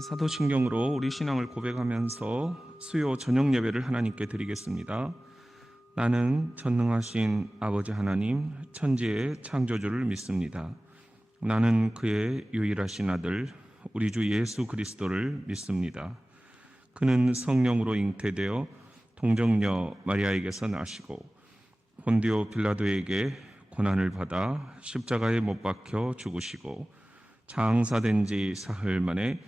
사도신경으로 우리 신앙을 고백하면서 수요 저녁 예배를 하나님께 드리겠습니다. 나는 전능하신 아버지 하나님, 천지의 창조주를 믿습니다. 나는 그의 유일하신 아들, 우리 주 예수 그리스도를 믿습니다. 그는 성령으로 잉태되어 동정녀 마리아에게서 나시고 본디오 빌라도에게 고난을 받아 십자가에 못 박혀 죽으시고 장사된 지 사흘 만에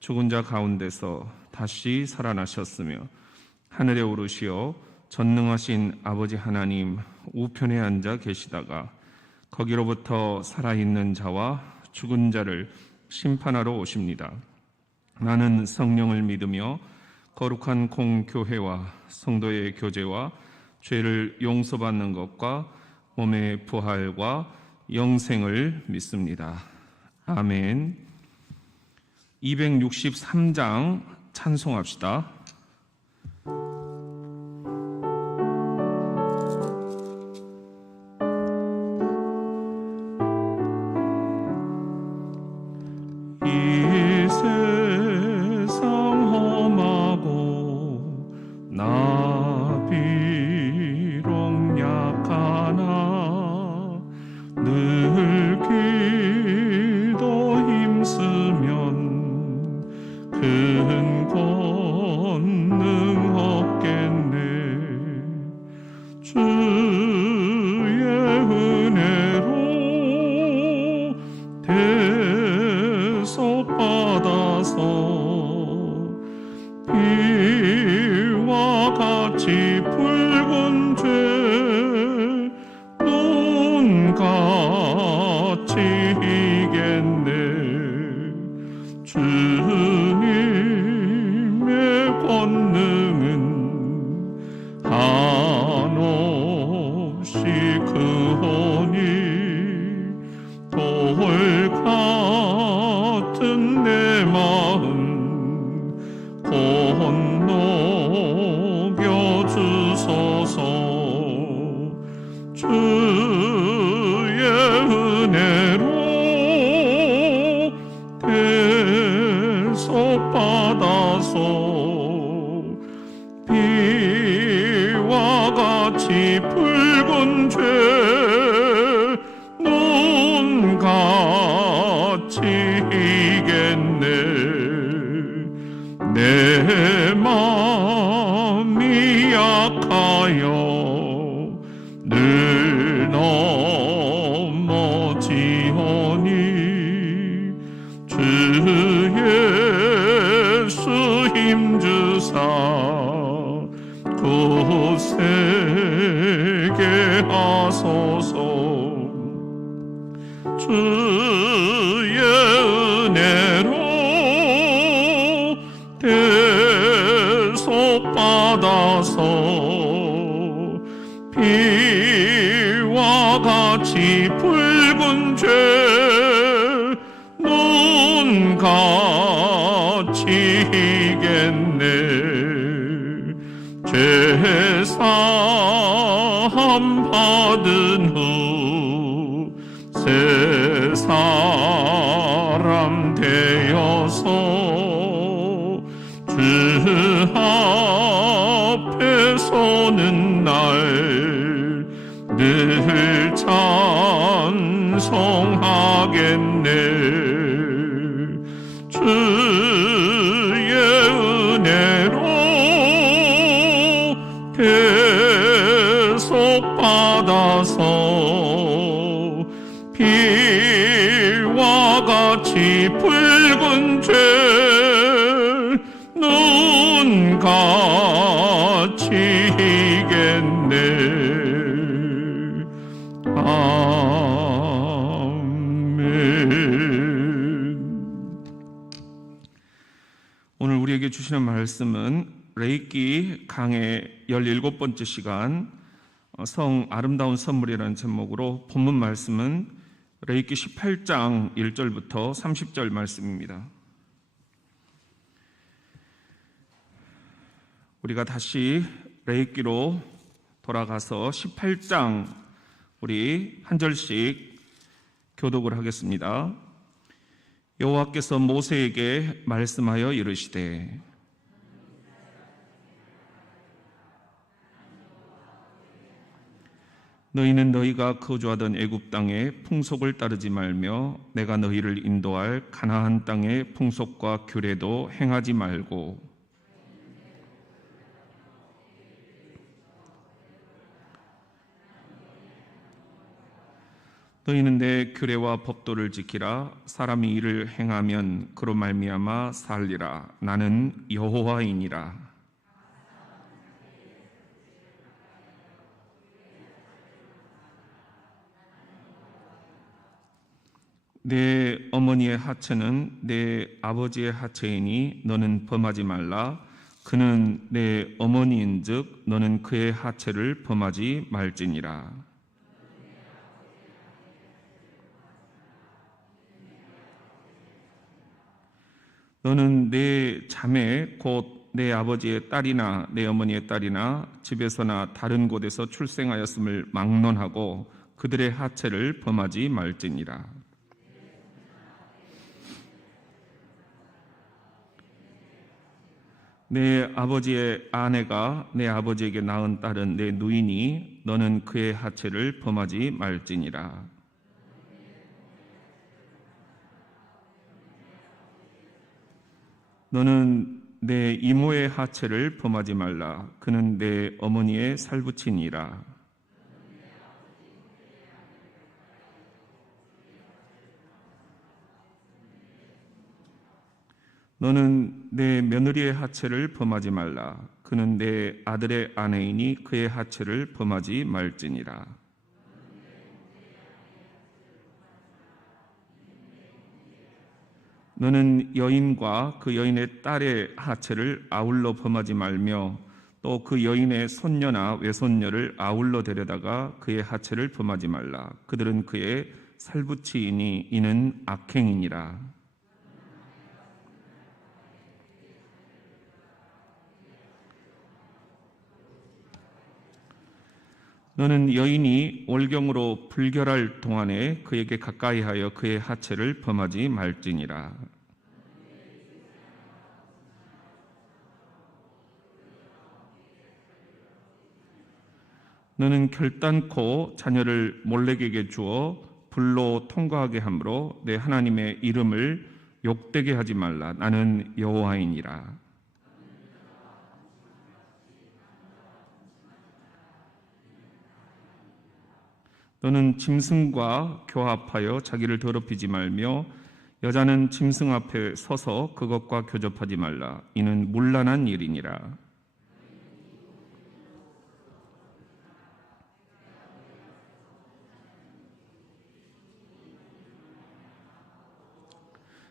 죽은 자 가운데서 다시 살아나셨으며 하늘에 오르시어 전능하신 아버지 하나님 우편에 앉아 계시다가 거기로부터 살아있는 자와 죽은 자를 심판하러 오십니다. 나는 성령을 믿으며 거룩한 공교회와 성도의 교제와 죄를 용서받는 것과 몸의 부활과 영생을 믿습니다. 아멘. 263장 찬송합시다. 이 세상 험하고 나 비록 약하나 늘 기도 힘쓰면 큰 권능 얻겠네. 주의 은혜로 대속받아서 비와 같이 붉은 죄 눈같이 이겠네. 주님의 권능은 한없이 크오니 돌 같은 내 마음 건너겨 주소서. 주의 은혜로 대속받아서 비와 같이 붉은 죄 눈같이 이겠네. 내 마음이 약하여 늘 넘어지오니 주 예수 힘주사 굳세게 하소서. 주의 은혜로 대속받아서 비와 같이 붉은 죄 눈같이 이겠네. 죄사함 받은 후 새 사람 되어서 주 앞에 서는 날 늘 찬송하겠네. 주의 은혜로 대속받아서 비와 같이 붉은 죄 눈같이 이겠네. 아멘. 오늘 우리에게 주시는 말씀은 레이기 강의 17번째 시간 성 아름다운 선물이라는 제목으로 본문 말씀은 레이기 18장 1절부터 30절 말씀입니다. 우리가 다시 레이기로 돌아가서 18장 우리 한 절씩 교독을 하겠습니다. 여호와께서 모세에게 말씀하여 이르시되 너희는 너희가 거주하던 애굽 땅의 풍속을 따르지 말며 내가 너희를 인도할 가나안 땅의 풍속과 규례도 행하지 말고 너희는 내 규례와 법도를 지키라. 사람이 이를 행하면 그로 말미암아 살리라. 나는 여호와이니라. 내 어머니의 하체는 내 아버지의 하체이니 너는 범하지 말라. 그는 내 어머니인즉 너는 그의 하체를 범하지 말지니라. 너는 내 자매 곧 내 아버지의 딸이나 내 어머니의 딸이나 집에서나 다른 곳에서 출생하였음을 막론하고 그들의 하체를 범하지 말지니라. 내 아버지의 아내가 내 아버지에게 낳은 딸은 내 누이니 너는 그의 하체를 범하지 말지니라. 너는 내 이모의 하체를 범하지 말라. 그는 내 어머니의 살부친이라. 너는 내 며느리의 하체를 범하지 말라. 그는 내 아들의 아내이니 그의 하체를 범하지 말지니라. 너는 여인과 그 여인의 딸의 하체를 아울러 범하지 말며 또 그 여인의 손녀나 외손녀를 아울러 데려다가 그의 하체를 범하지 말라. 그들은 그의 살부치이니 이는 악행이니라. 너는 여인이 월경으로 불결할 동안에 그에게 가까이하여 그의 하체를 범하지 말지니라. 너는 결단코 자녀를 몰렉에게 주어 불로 통과하게 함으로 내 하나님의 이름을 욕되게 하지 말라. 나는 여호와이니라. 너는 짐승과 교합하여 자기를 더럽히지 말며 여자는 짐승 앞에 서서 그것과 교접하지 말라. 이는 문란한 일이니라.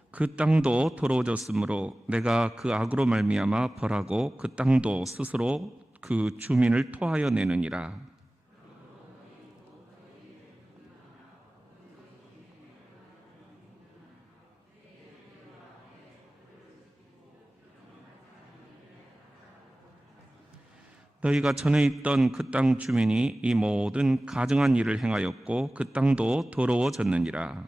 그 땅도 더러워졌으므로 내가 그 악으로 말미암아 벌하고 그 땅도 스스로 그 주민을 토하여 내느니라. 너희가 전에 있던 그 땅 주민이 이 모든 가증한 일을 행하였고 그 땅도 더러워졌느니라.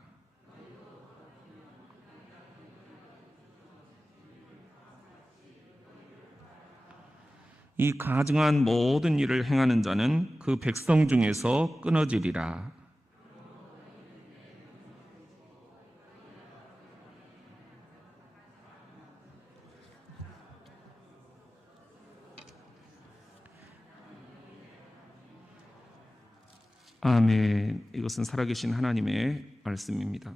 이 가증한 모든 일을 행하는 자는 그 백성 중에서 끊어지리라. 아멘. 이것은 살아계신 하나님의 말씀입니다.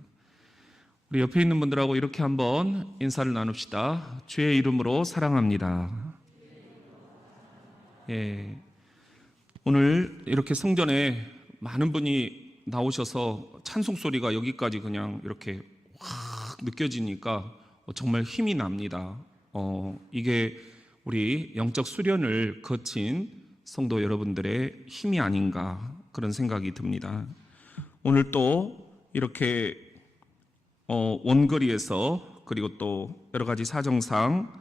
우리 옆에 있는 분들하고 이렇게 한번 인사를 나눕시다. 주의 이름으로 사랑합니다. 예. 오늘 이렇게 성전에 많은 분이 나오셔서 찬송 소리가 여기까지 그냥 이렇게 확 느껴지니까 정말 힘이 납니다. 이게 우리 영적 수련을 거친 성도 여러분들의 힘이 아닌가 그런 생각이 듭니다. 오늘 또 이렇게 원거리에서 그리고 또 여러 가지 사정상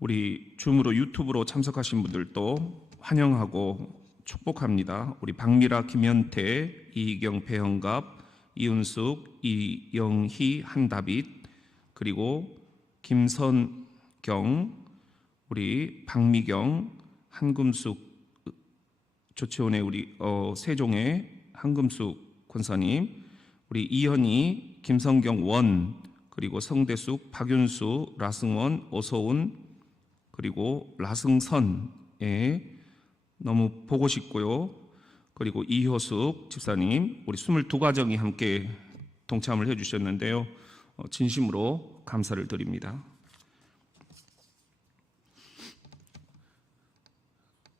우리 줌으로 유튜브로 참석하신 분들도 환영하고 축복합니다. 우리 박미라, 김현태, 이희경, 배영갑, 이윤숙, 이영희, 한다빗, 그리고 김선경, 우리 박미경, 한금숙 조치원의 우리 세종의 한금숙 권사님, 우리 이현희, 김성경 원, 그리고 성대숙, 박윤수, 라승원, 오소은, 그리고 라승선에 너무 보고 싶고요. 그리고 이효숙 집사님, 우리 22가정이 함께 동참을 해주셨는데요. 진심으로 감사를 드립니다.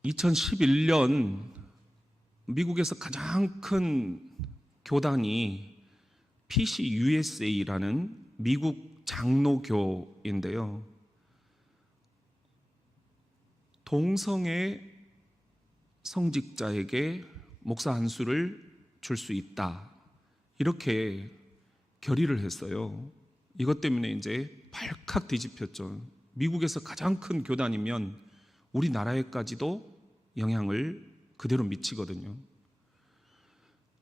2011년 미국에서 가장 큰 교단이 PCUSA라는 미국 장로교인데요. 동성애 성직자에게 목사 안수를 줄 수 있다, 이렇게 결의를 했어요. 이것 때문에 이제 발칵 뒤집혔죠. 미국에서 가장 큰 교단이면 우리나라에까지도 영향을 그대로 미치거든요.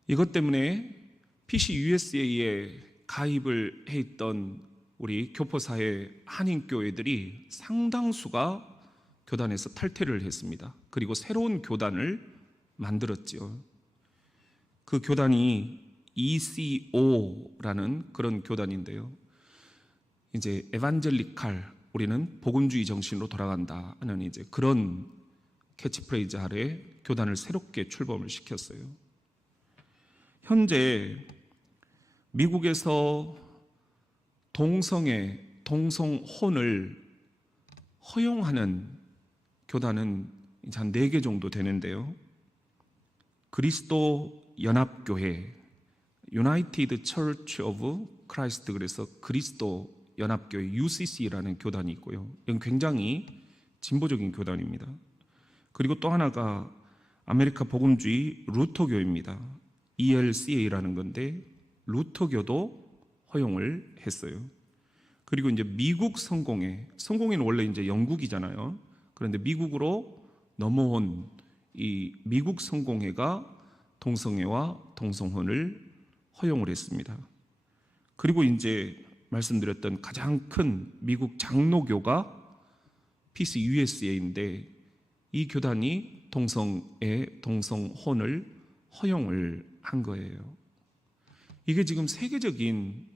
이것 때문에 PCUSA에 가입을 해 있던 우리 교포사회 한인교회들이 상당수가 교단에서 탈퇴를 했습니다. 그리고 새로운 교단을 만들었지요. 그 교단이 ECO라는 그런 교단인데요. 이제 에반젤리칼, 우리는 복음주의 정신으로 돌아간다 하는 이제 그런 캐치프레이즈 아래 교단을 새롭게 출범을 시켰어요. 현재 미국에서 동성애, 동성혼을 허용하는 교단은 이제 한 4개 정도 되는데요. 그리스도 연합교회, United Church of Christ, 그래서 그리스도 연합교회 UCC라는 교단이 있고요. 이건 굉장히 진보적인 교단입니다. 그리고 또 하나가 아메리카 복음주의 루터교입니다. ELCA라는 건데 루터교도 허용을 했어요. 그리고 이제 미국 성공회는 원래 이제 영국이잖아요. 그런데 미국으로 넘어온 이 미국 성공회가 동성애와 동성혼을 허용을 했습니다. 그리고 이제 말씀드렸던 가장 큰 미국 장로교가 PCUSA인데 이 교단이 동성애, 동성혼을 허용을 한 거예요. 이게 지금 세계적인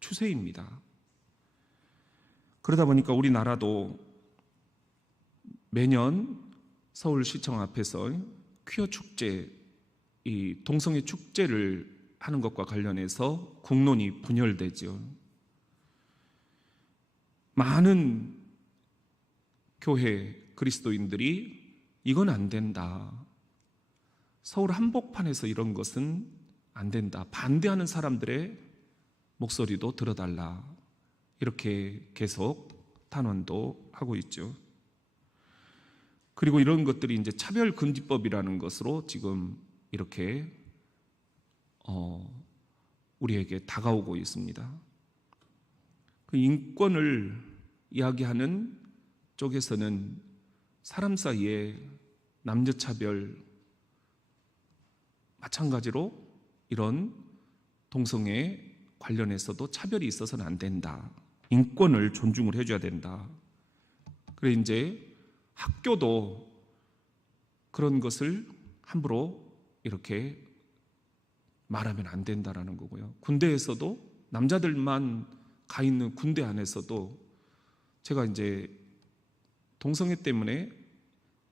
추세입니다. 그러다 보니까 우리나라도 매년 서울시청 앞에서 퀴어 축제, 이 동성애 축제를 하는 것과 관련해서 국론이 분열되죠. 많은 교회 그리스도인들이 이건 안 된다, 서울 한복판에서 이런 것은 안 된다, 반대하는 사람들의 목소리도 들어달라, 이렇게 계속 탄원도 하고 있죠. 그리고 이런 것들이 이제 차별금지법이라는 것으로 지금 이렇게 우리에게 다가오고 있습니다. 그 인권을 이야기하는 쪽에서는 사람 사이에 남녀차별, 마찬가지로 이런 동성애 관련해서도 차별이 있어서는 안 된다. 인권을 존중을 해줘야 된다. 그래 이제 학교도 그런 것을 함부로 이렇게 말하면 안 된다라는 거고요. 군대에서도 남자들만 가 있는 군대 안에서도 제가 이제 동성애 때문에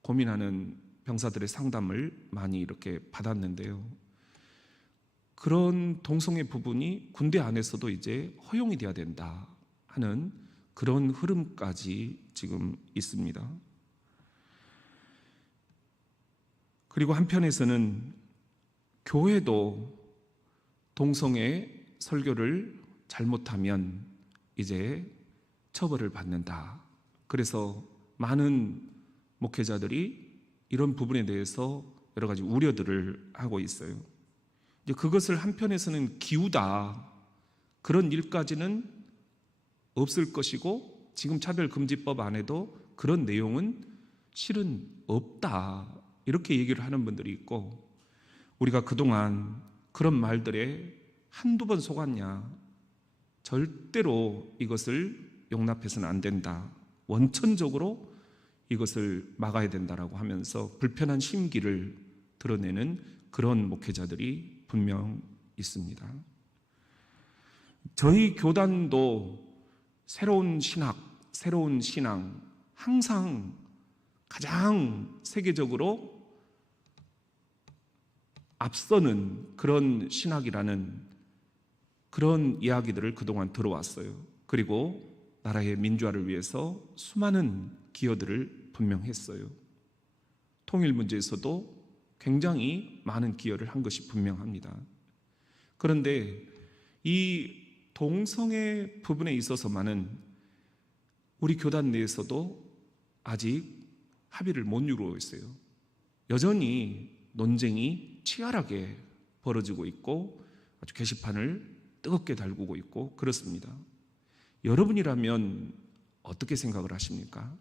고민하는 병사들의 상담을 많이 이렇게 받았는데요. 그런 동성애 부분이 군대 안에서도 이제 허용이 돼야 된다 하는 그런 흐름까지 지금 있습니다. 그리고 한편에서는 교회도 동성애 설교를 잘못하면 이제 처벌을 받는다. 그래서 많은 목회자들이 이런 부분에 대해서 여러 가지 우려들을 하고 있어요. 이제 그것을 한편에서는 기우다, 그런 일까지는 없을 것이고 지금 차별금지법 안에도 그런 내용은 실은 없다, 이렇게 얘기를 하는 분들이 있고, 우리가 그동안 그런 말들에 한두 번 속았냐, 절대로 이것을 용납해서는 안 된다. 원천적으로 이것을 막아야 된다라고 하면서 불편한 심기를 드러내는 그런 목회자들이 분명 있습니다. 저희 교단도 새로운 신학, 새로운 신앙, 항상 가장 세계적으로 앞서는 그런 신학이라는 그런 이야기들을 그동안 들어왔어요. 그리고 나라의 민주화를 위해서 수많은 기여들을 분명 했어요. 통일 문제에서도 굉장히 많은 기여를 한 것이 분명합니다. 그런데 이 동성애 부분에 있어서만은 우리 교단 내에서도 아직 합의를 못 이루고 있어요. 여전히 논쟁이 치열하게 벌어지고 있고 아주 게시판을 뜨겁게 달구고 있고 그렇습니다. 여러분이라면 어떻게 생각을 하십니까?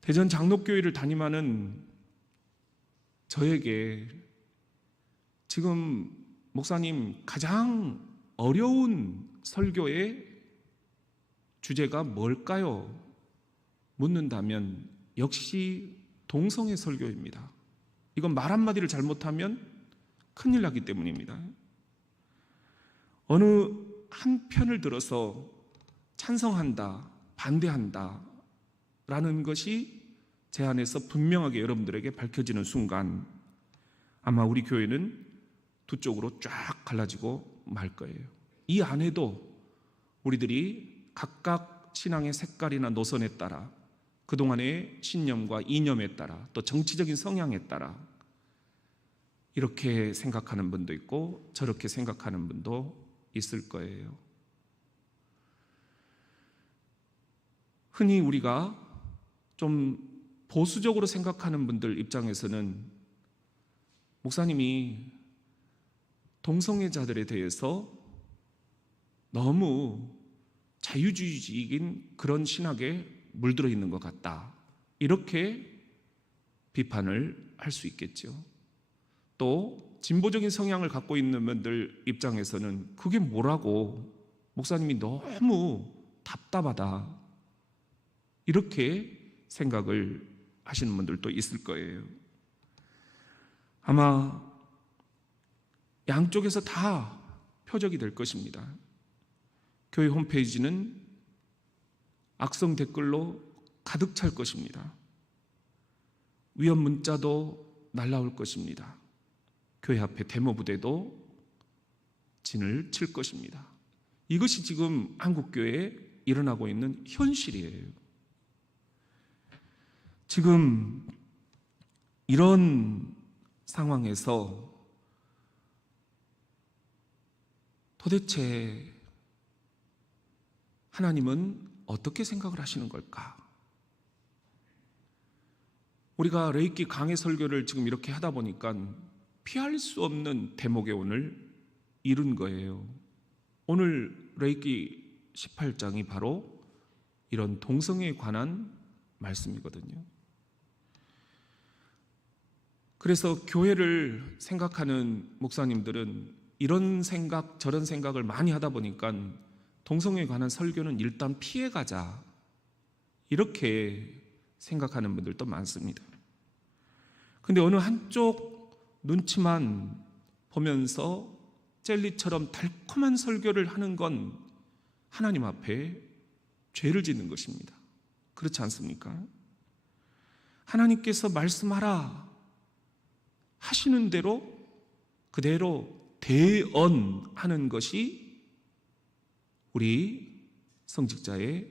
대전 장로교회를 담임하는 저에게 지금 목사님 가장 어려운 설교의 주제가 뭘까요? 묻는다면 역시 동성애 설교입니다. 이건 말 한마디를 잘못하면 큰일 나기 때문입니다. 어느 한 편을 들어서 찬성한다, 반대한다 라는 것이 제 안에서 분명하게 여러분들에게 밝혀지는 순간 아마 우리 교회는 두 쪽으로 쫙 갈라지고 말 거예요. 이 안에도 우리들이 각각 신앙의 색깔이나 노선에 따라 그동안의 신념과 이념에 따라 또 정치적인 성향에 따라 이렇게 생각하는 분도 있고 저렇게 생각하는 분도 있을 거예요. 흔히 우리가 좀 보수적으로 생각하는 분들 입장에서는 목사님이 동성애자들에 대해서 너무 자유주의적인 그런 신학에 물들어 있는 것 같다. 이렇게 비판을 할 수 있겠죠. 또 진보적인 성향을 갖고 있는 분들 입장에서는 그게 뭐라고 목사님이 너무 답답하다. 이렇게 생각을 하시는 분들도 있을 거예요. 아마 양쪽에서 다 표적이 될 것입니다. 교회 홈페이지는 악성 댓글로 가득 찰 것입니다. 위험 문자도 날라올 것입니다. 교회 앞에 데모부대도 진을 칠 것입니다. 이것이 지금 한국교회에 일어나고 있는 현실이에요. 지금 이런 상황에서 도대체 하나님은 어떻게 생각을 하시는 걸까? 우리가 레이키 강해 설교를 지금 이렇게 하다 보니까 피할 수 없는 대목에 오늘 이른 거예요. 오늘 레이키 18장이 바로 이런 동성애에 관한 말씀이거든요. 그래서 교회를 생각하는 목사님들은 이런 생각 저런 생각을 많이 하다 보니까 동성애에 관한 설교는 일단 피해가자 이렇게 생각하는 분들도 많습니다. 그런데 어느 한쪽 눈치만 보면서 젤리처럼 달콤한 설교를 하는 건 하나님 앞에 죄를 짓는 것입니다. 그렇지 않습니까? 하나님께서 말씀하라 하시는 대로 그대로 대언하는 것이 우리 성직자의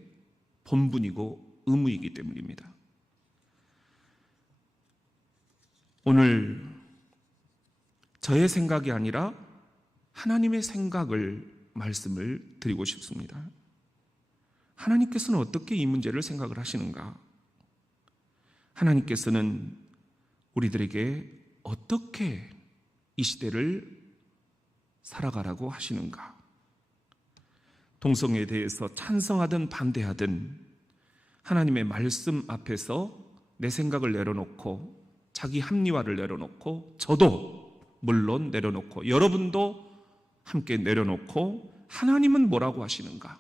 본분이고 의무이기 때문입니다. 오늘 저의 생각이 아니라 하나님의 생각을 말씀을 드리고 싶습니다. 하나님께서는 어떻게 이 문제를 생각을 하시는가? 하나님께서는 우리들에게 어떻게 이 시대를 살아가라고 하시는가? 동성애에 대해서 찬성하든 반대하든 하나님의 말씀 앞에서 내 생각을 내려놓고 자기 합리화를 내려놓고 저도 물론 내려놓고 여러분도 함께 내려놓고 하나님은 뭐라고 하시는가?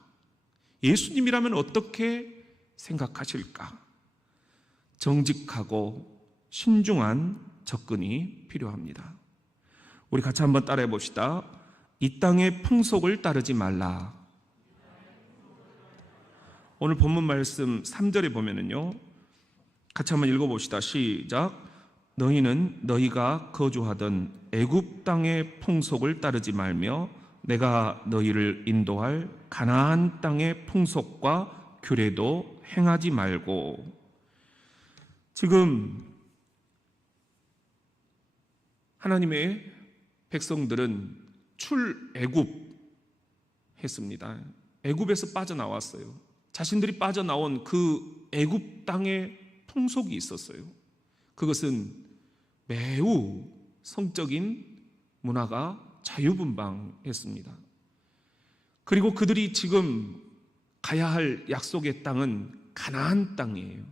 예수님이라면 어떻게 생각하실까? 정직하고 신중한 접근이 필요합니다. 우리 같이 한번 따라해 봅시다. 이 땅의 풍속을 따르지 말라. 오늘 본문 말씀 3절에 보면은요, 같이 한번 읽어봅시다. 시작. 너희는 너희가 거주하던 애굽 땅의 풍속을 따르지 말며 내가 너희를 인도할 가나안 땅의 풍속과 규례도 행하지 말고. 지금 하나님의 백성들은 출애굽했습니다. 애굽에서 빠져나왔어요. 자신들이 빠져나온 그 애굽 땅의 풍속이 있었어요. 그것은 매우 성적인 문화가 자유분방했습니다. 그리고 그들이 지금 가야 할 약속의 땅은 가나안 땅이에요.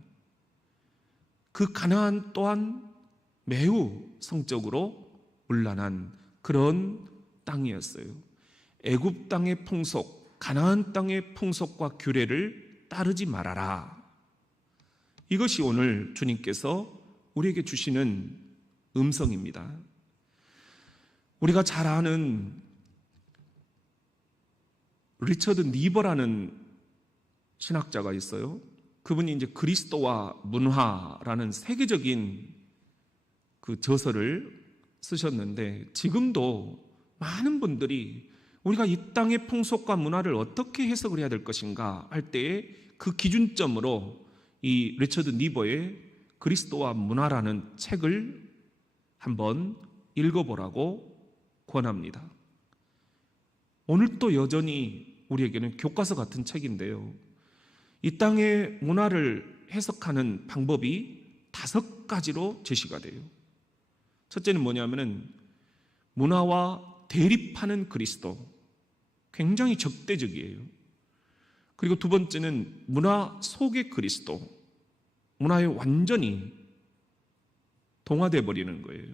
그 가나안 또한 매우 성적으로 문란한 그런 땅이었어요. 애굽 땅의 풍속, 가나안 땅의 풍속과 규례를 따르지 말아라. 이것이 오늘 주님께서 우리에게 주시는 음성입니다. 우리가 잘 아는 리처드 니버라는 신학자가 있어요. 그분이 이제 그리스도와 문화라는 세계적인 그 저서를 쓰셨는데, 지금도 많은 분들이 우리가 이 땅의 풍속과 문화를 어떻게 해석을 해야 될 것인가 할 때에 그 기준점으로 이 리처드 니버의 그리스도와 문화라는 책을 한번 읽어보라고 권합니다. 오늘도 여전히 우리에게는 교과서 같은 책인데요, 이 땅의 문화를 해석하는 방법이 5가지로 제시가 돼요. 첫째는 뭐냐면은 문화와 대립하는 그리스도, 굉장히 적대적이에요. 그리고 두 번째는 문화 속의 그리스도, 문화에 완전히 동화되어 버리는 거예요.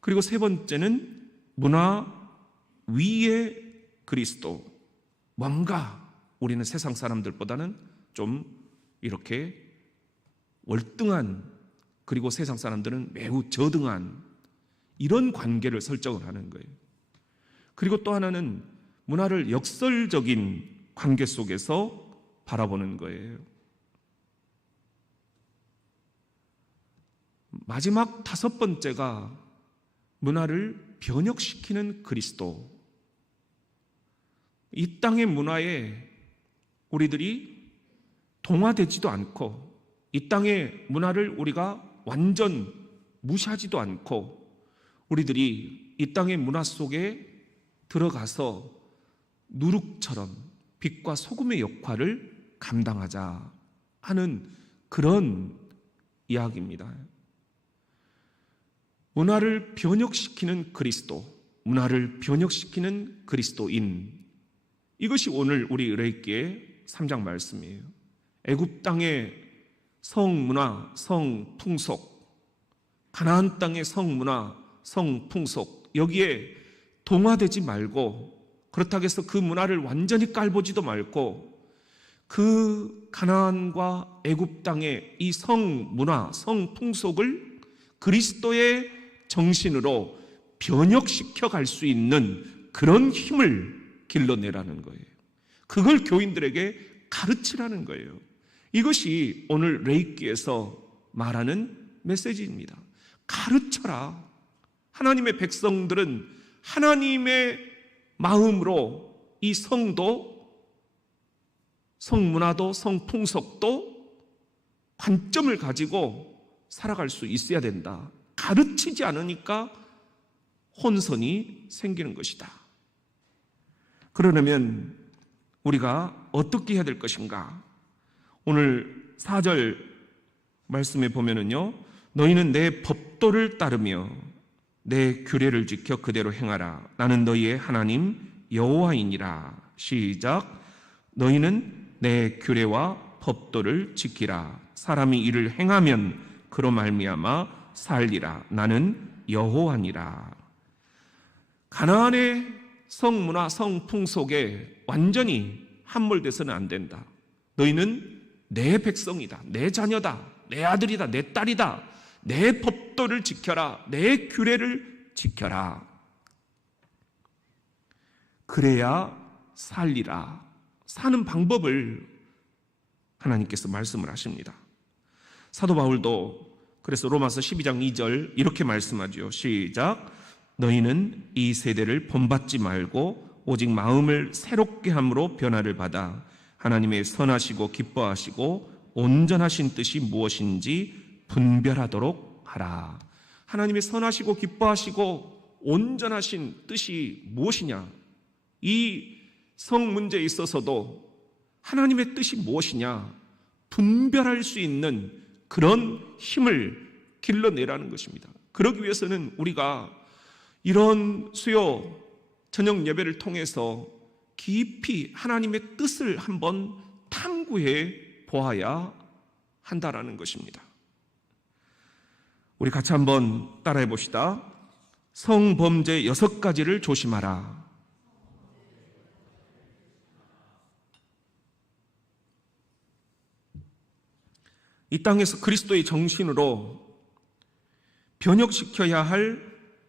그리고 세 번째는 문화 위의 그리스도, 뭔가 우리는 세상 사람들보다는 좀 이렇게 월등한, 그리고 세상 사람들은 매우 저등한 이런 관계를 설정을 하는 거예요. 그리고 또 하나는 문화를 역설적인 관계 속에서 바라보는 거예요. 마지막 5번째가 문화를 변혁시키는 그리스도. 이 땅의 문화에 우리들이 동화되지도 않고, 이 땅의 문화를 우리가 완전 무시하지도 않고, 우리들이 이 땅의 문화 속에 들어가서 누룩처럼 빛과 소금의 역할을 감당하자 하는 그런 이야기입니다. 문화를 변혁시키는 그리스도, 문화를 변혁시키는 그리스도인, 이것이 오늘 우리 레위기의 3장 말씀이에요. 애굽 땅의 성문화, 성풍속, 가나안 땅의 성문화, 성풍속, 여기에 동화되지 말고, 그렇다고 해서 그 문화를 완전히 깔보지도 말고, 그 가나안과 애굽 땅의 이 성문화, 성풍속을 그리스도의 정신으로 변혁시켜 갈 수 있는 그런 힘을 길러내라는 거예요. 그걸 교인들에게 가르치라는 거예요. 이것이 오늘 레위기에서 말하는 메시지입니다. 가르쳐라. 하나님의 백성들은 하나님의 마음으로 이 성도, 성문화도, 성풍속도 관점을 가지고 살아갈 수 있어야 된다. 가르치지 않으니까 혼선이 생기는 것이다. 그러려면 우리가 어떻게 해야 될 것인가? 오늘 4절 말씀에 보면은요, 너희는 내 법도를 따르며 내 규례를 지켜 그대로 행하라. 나는 너희의 하나님 여호와이니라. 시작. 너희는 내 규례와 법도를 지키라. 사람이 이를 행하면 그로 말미암아 살리라. 나는 여호와니라. 가나안의 성문화, 성풍속에 완전히 함몰돼서는 안 된다. 너희는 내 백성이다, 내 자녀다, 내 아들이다, 내 딸이다. 내 법도를 지켜라, 내 규례를 지켜라. 그래야 살리라. 사는 방법을 하나님께서 말씀을 하십니다. 사도 바울도 그래서 로마서 12장 2절 이렇게 말씀하죠. 시작. 너희는 이 세대를 본받지 말고 오직 마음을 새롭게 함으로 변화를 받아 하나님의 선하시고 기뻐하시고 온전하신 뜻이 무엇인지 분별하도록 하라. 하나님의 선하시고 기뻐하시고 온전하신 뜻이 무엇이냐? 이 성 문제에 있어서도 하나님의 뜻이 무엇이냐? 분별할 수 있는 그런 힘을 길러내라는 것입니다. 그러기 위해서는 우리가 이런 수요 저녁 예배를 통해서 깊이 하나님의 뜻을 한번 탐구해 보아야 한다라는 것입니다. 우리 같이 한번 따라해 봅시다. 성범죄 6가지를 조심하라. 이 땅에서 그리스도의 정신으로 변혁시켜야 할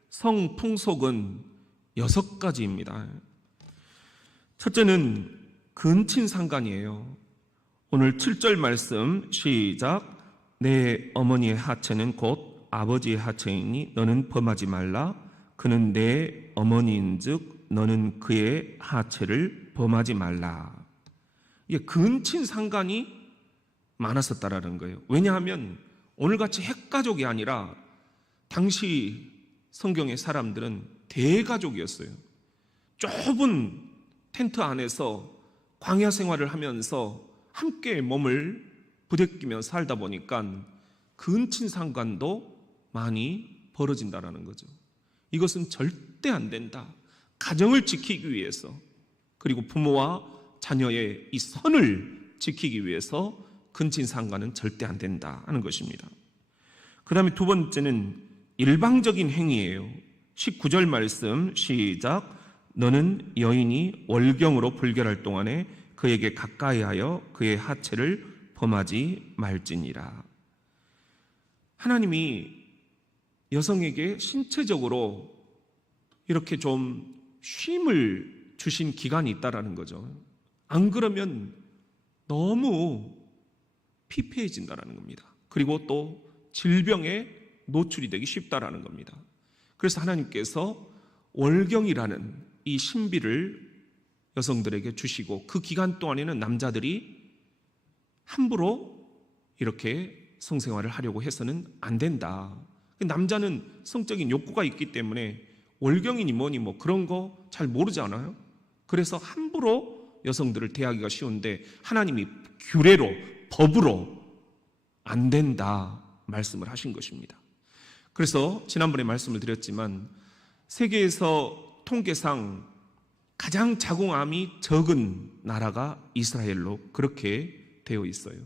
성풍속은 6가지입니다. 첫째는 근친상간이에요. 오늘 7절 말씀 시작. 내 어머니의 하체는 곧 아버지의 하체이니 너는 범하지 말라. 그는 내 어머니인즉 너는 그의 하체를 범하지 말라. 이게 근친상간이 많았었다라는 거예요. 왜냐하면 오늘같이 핵가족이 아니라 당시 성경의 사람들은 대가족이었어요. 좁은 텐트 안에서 광야 생활을 하면서 함께 몸을 부대끼며 살다 보니까 근친상간도 많이 벌어진다라는 거죠. 이것은 절대 안 된다. 가정을 지키기 위해서, 그리고 부모와 자녀의 이 선을 지키기 위해서 근친상간은 절대 안 된다 하는 것입니다. 그 다음에 두 번째는 일방적인 행위예요. 19절 말씀 시작. 너는 여인이 월경으로 불결할 동안에 그에게 가까이하여 그의 하체를 범하지 말지니라. 하나님이 여성에게 신체적으로 이렇게 좀 쉼을 주신 기간이 있다라는 거죠. 안 그러면 너무 피폐해진다라는 겁니다. 그리고 또 질병에 노출이 되기 쉽다라는 겁니다. 그래서 하나님께서 월경이라는 이 신비를 여성들에게 주시고 그 기간 동안에는 남자들이 함부로 이렇게 성생활을 하려고 해서는 안 된다. 남자는 성적인 욕구가 있기 때문에 월경이니 뭐니 뭐 그런 거 잘 모르지 않아요? 그래서 함부로 여성들을 대하기가 쉬운데 하나님이 규례로, 법으로 안 된다 말씀을 하신 것입니다. 그래서 지난번에 말씀을 드렸지만 세계에서 통계상 가장 자궁암이 적은 나라가 이스라엘로 그렇게 되어 있어요.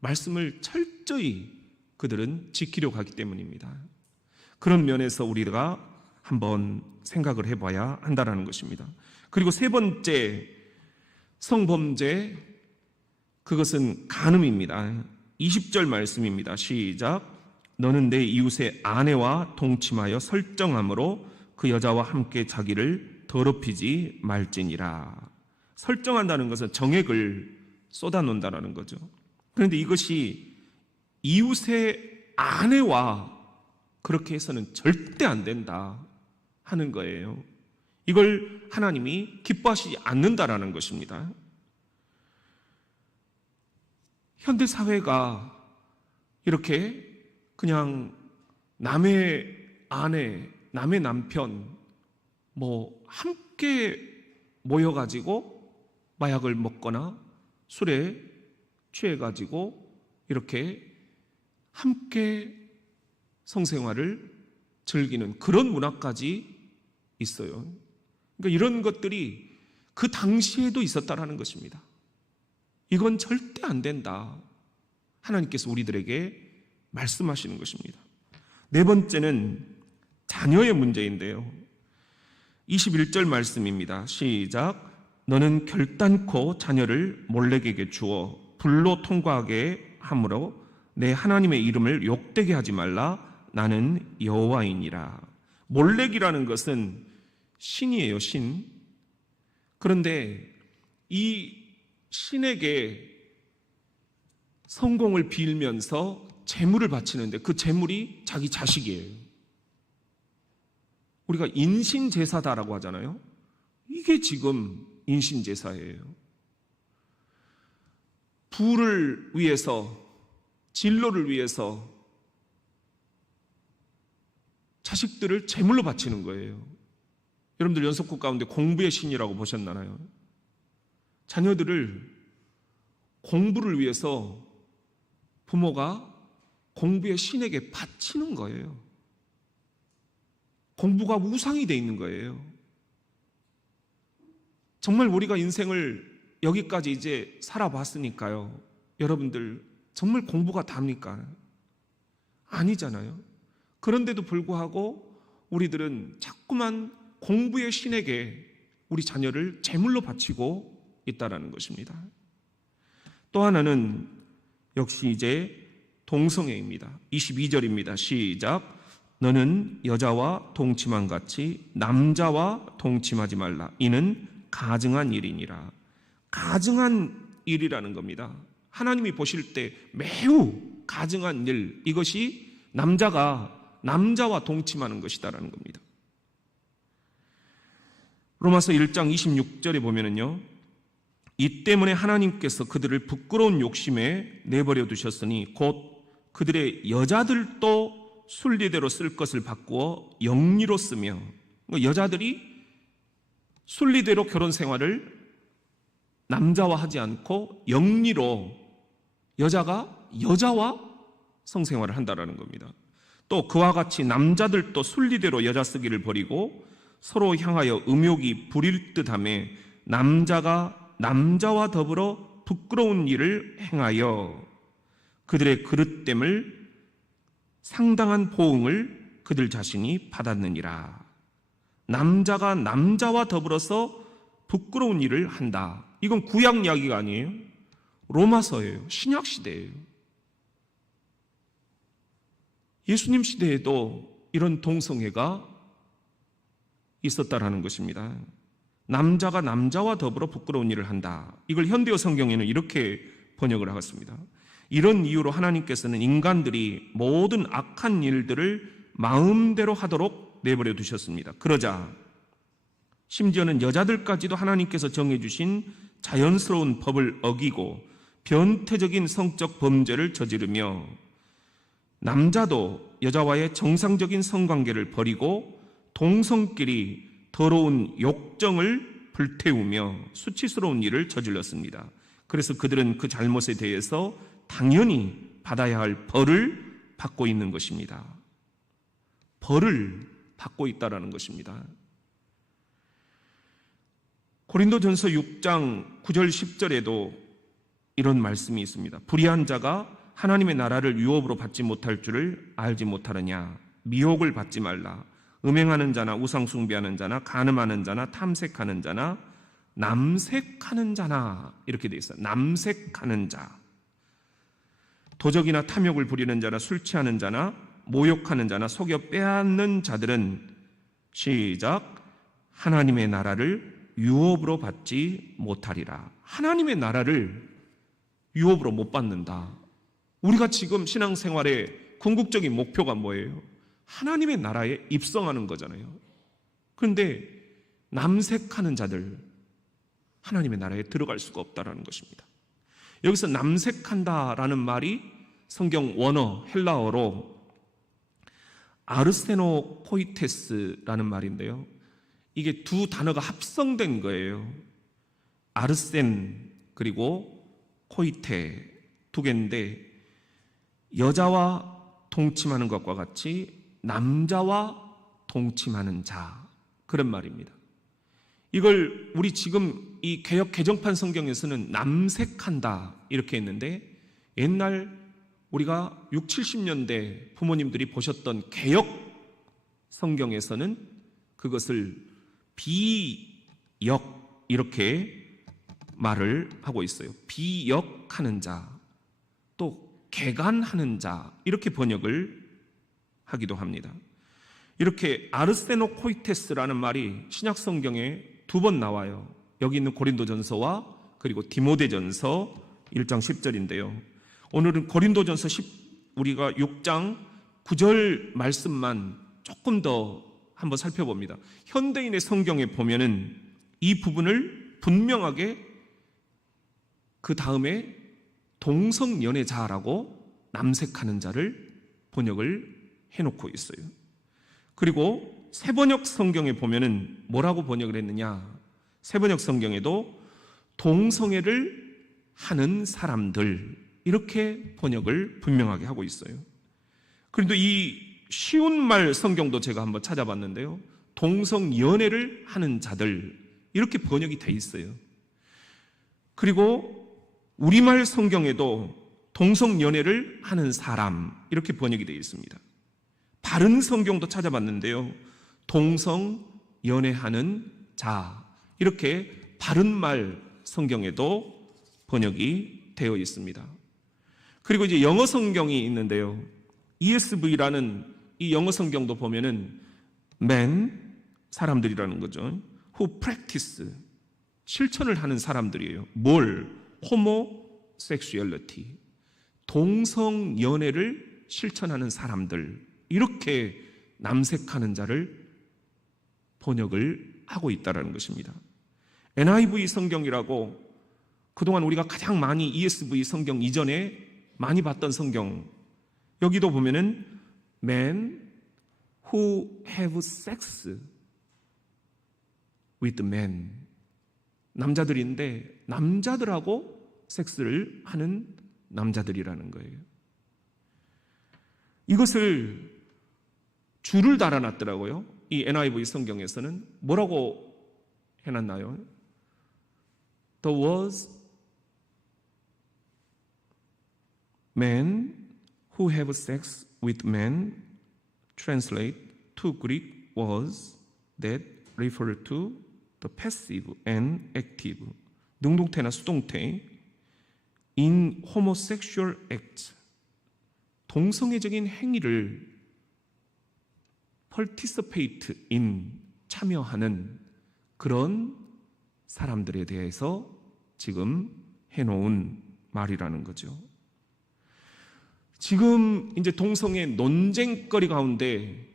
말씀을 철저히 그들은 지키려고 하기 때문입니다. 그런 면에서 우리가 한번 생각을 해봐야 한다는 것입니다. 그리고 세 번째 성범죄, 그것은 간음입니다. 20절 말씀입니다. 시작. 너는 내 이웃의 아내와 동침하여 설정함으로 그 여자와 함께 자기를 더럽히지 말지니라. 설정한다는 것은 정액을 쏟아놓는다는 거죠. 그런데 이것이 이웃의 아내와 그렇게 해서는 절대 안 된다 하는 거예요. 이걸 하나님이 기뻐하시지 않는다라는 것입니다. 현대 사회가 이렇게 그냥 남의 아내, 남의 남편 뭐 함께 모여가지고 마약을 먹거나 술에 취해가지고 이렇게 함께 성생활을 즐기는 그런 문화까지 있어요. 그러니까 이런 것들이 그 당시에도 있었다라는 것입니다. 이건 절대 안 된다. 하나님께서 우리들에게 말씀하시는 것입니다. 네 번째는 자녀의 문제인데요. 21절 말씀입니다. 시작. 너는 결단코 자녀를 몰렉에게 주어 불로 통과하게 함으로 내 하나님의 이름을 욕되게 하지 말라. 나는 여호와이니라. 몰렉이라는 것은 신이에요, 신. 그런데 이 신에게 성공을 빌면서 제물을 바치는데 그 제물이 자기 자식이에요. 우리가 인신제사다라고 하잖아요. 이게 지금 인신제사예요. 부를 위해서, 진로를 위해서 자식들을 제물로 바치는 거예요. 여러분들 연속극 가운데 공부의 신이라고 보셨나요? 자녀들을 공부를 위해서 부모가 공부의 신에게 바치는 거예요. 공부가 우상이 돼 있는 거예요. 정말 우리가 인생을 여기까지 이제 살아봤으니까요. 여러분들 정말 공부가 답니까? 아니잖아요. 그런데도 불구하고 우리들은 자꾸만 공부의 신에게 우리 자녀를 제물로 바치고 있다라는 것입니다. 또 하나는 역시 이제 동성애입니다. 22절입니다. 시작. 너는 여자와 동침한 같이 남자와 동침하지 말라. 이는 가증한 일이니라. 가증한 일이라는 겁니다. 하나님이 보실 때 매우 가증한 일, 이것이 남자가 남자와 동침하는 것이다라는 겁니다. 로마서 1장 26절에 보면은요, 이 때문에 하나님께서 그들을 부끄러운 욕심에 내버려 두셨으니 곧 그들의 여자들도 순리대로 쓸 것을 바꾸어 영리로 쓰며, 여자들이 순리대로 결혼 생활을 남자와 하지 않고 영리로 여자가 여자와 성생활을 한다라는 겁니다. 또 그와 같이 남자들도 순리대로 여자 쓰기를 버리고 서로 향하여 음욕이 부릴 듯하며 남자가 남자와 더불어 부끄러운 일을 행하여 그들의 그릇됨을 상당한 보응을 그들 자신이 받았느니라. 남자가 남자와 더불어서 부끄러운 일을 한다. 이건 구약 이야기가 아니에요. 로마서예요. 신약 시대예요. 예수님 시대에도 이런 동성애가 있었다라는 것입니다. 남자가 남자와 더불어 부끄러운 일을 한다. 이걸 현대어 성경에는 이렇게 번역을 하겠습니다. 이런 이유로 하나님께서는 인간들이 모든 악한 일들을 마음대로 하도록 내버려 두셨습니다. 그러자 심지어는 여자들까지도 하나님께서 정해주신 자연스러운 법을 어기고 변태적인 성적 범죄를 저지르며 남자도 여자와의 정상적인 성관계를 버리고 동성끼리 더러운 욕정을 불태우며 수치스러운 일을 저질렀습니다. 그래서 그들은 그 잘못에 대해서 당연히 받아야 할 벌을 받고 있는 것입니다. 벌을 받고 있다라는 것입니다. 고린도전서 6장 9절 10절에도 이런 말씀이 있습니다. 불의한 자가 하나님의 나라를 유업으로 받지 못할 줄을 알지 못하느냐. 미혹을 받지 말라. 음행하는 자나 우상 숭배하는 자나 간음하는 자나 탐색하는 자나 남색하는 자나, 이렇게 되어 있어요. 남색하는 자, 도적이나 탐욕을 부리는 자나 술 취하는 자나 모욕하는 자나 속여 빼앗는 자들은 시작 하나님의 나라를 유업으로 받지 못하리라. 하나님의 나라를 유업으로 못 받는다. 우리가 지금 신앙생활의 궁극적인 목표가 뭐예요? 하나님의 나라에 입성하는 거잖아요. 그런데 남색하는 자들, 하나님의 나라에 들어갈 수가 없다라는 것입니다. 여기서 남색한다라는 말이 성경 원어 헬라어로 아르세노 코이테스라는 말인데요, 이게 두 단어가 합성된 거예요. 아르센 그리고 코이테 두 개인데, 여자와 동침하는 것과 같이 남자와 동침하는 자, 그런 말입니다. 이걸 우리 지금 이 개역 개정판 성경에서는 남색한다 이렇게 했는데, 옛날 우리가 6, 70년대 부모님들이 보셨던 개역 성경에서는 그것을 비역 이렇게 말을 하고 있어요. 비역하는 자, 또 개간하는 자 이렇게 번역을 하기도 합니다. 이렇게 아르세노코이테스라는 말이 신약 성경에 2번 나와요. 여기 있는 고린도전서와 그리고 디모데전서 1장 10절인데요. 오늘은 고린도전서 우리가 6장 9절 말씀만 조금 더 한번 살펴봅니다. 현대인의 성경에 보면은 이 부분을 분명하게 그 다음에 동성연애자라고 남색하는 자를 번역을 해놓고 있어요. 그리고 새번역 성경에 보면은 뭐라고 번역을 했느냐? 새번역 성경에도 동성애를 하는 사람들 이렇게 번역을 분명하게 하고 있어요. 그런데 이 쉬운 말 성경도 제가 한번 찾아봤는데요. 동성연애를 하는 자들 이렇게 번역이 돼 있어요. 그리고 우리말 성경에도 동성연애를 하는 사람 이렇게 번역이 되어 있습니다. 바른 성경도 찾아봤는데요. 동성연애하는 자 이렇게 바른 말 성경에도 번역이 되어 있습니다. 그리고 이제 영어 성경이 있는데요. ESV라는 이 영어 성경도 보면은 men 사람들이라는 거죠. who practice 실천을 하는 사람들이에요. 뭘? homosexuality 동성연애를 실천하는 사람들 이렇게 남색하는 자를 번역을 하고 있다는 것입니다. NIV 성경이라고 그동안 우리가 가장 많이 ESV 성경 이전에 많이 봤던 성경 여기도 보면은 men who have sex with men 남자들인데 남자들하고 섹스를 하는 남자들이라는 거예요. 이것을 줄을 달아놨더라고요. 이 NIV 성경에서는 뭐라고 해놨나요? The words men who have sex with men translate to Greek words that refer to the passive and active 능동태나 수동태 in homosexual act 동성애적인 행위를 participate in 참여하는 그런 사람들에 대해서 지금 해놓은 말이라는 거죠. 지금 이제 동성애 논쟁거리 가운데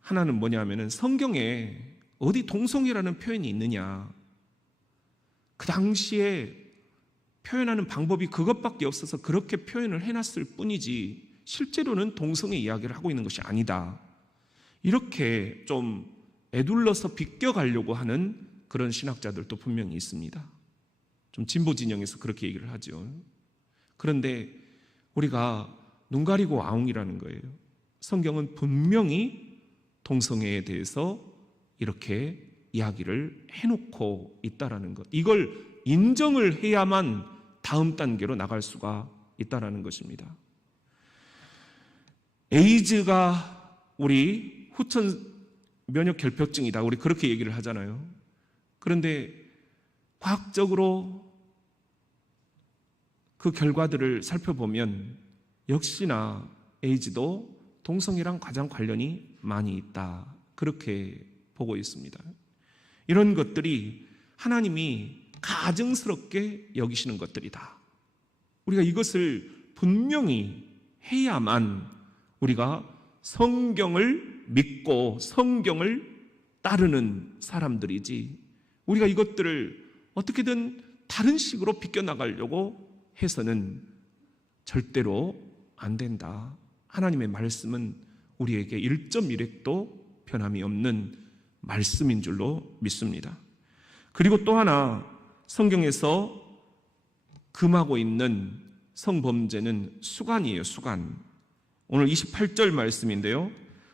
하나는 뭐냐면은 성경에 어디 동성애라는 표현이 있느냐. 그 당시에 표현하는 방법이 그것밖에 없어서 그렇게 표현을 해놨을 뿐이지 실제로는 동성애 이야기를 하고 있는 것이 아니다. 이렇게 좀 애둘러서 비껴가려고 하는 그런 신학자들도 분명히 있습니다. 좀 진보 진영에서 그렇게 얘기를 하죠. 그런데 우리가 눈 가리고 아웅이라는 거예요. 성경은 분명히 동성애에 대해서 이렇게 이야기를 해놓고 있다라는 것. 이걸 인정을 해야만 다음 단계로 나갈 수가 있다라는 것입니다. 에이즈가 우리 후천 면역 결핍증이다. 우리 그렇게 얘기를 하잖아요. 그런데 과학적으로 그 결과들을 살펴보면 역시나 에이즈도 동성애랑 가장 관련이 많이 있다. 그렇게 보고 있습니다. 이런 것들이 하나님이 가증스럽게 여기시는 것들이다. 우리가 이것을 분명히 해야만 우리가 성경을 믿고 성경을 따르는 사람들이지 우리가 이것들을 어떻게든 다른 식으로 비껴나가려고 해서는 절대로 안 된다. 하나님의 말씀은 우리에게 1.1획도 변함이 없는 말씀인 줄로 믿습니다. 그리고 또 하나 성경에서 금하고 있는 성범죄는 수간이에요. 수간. 오늘 28절 말씀인데요.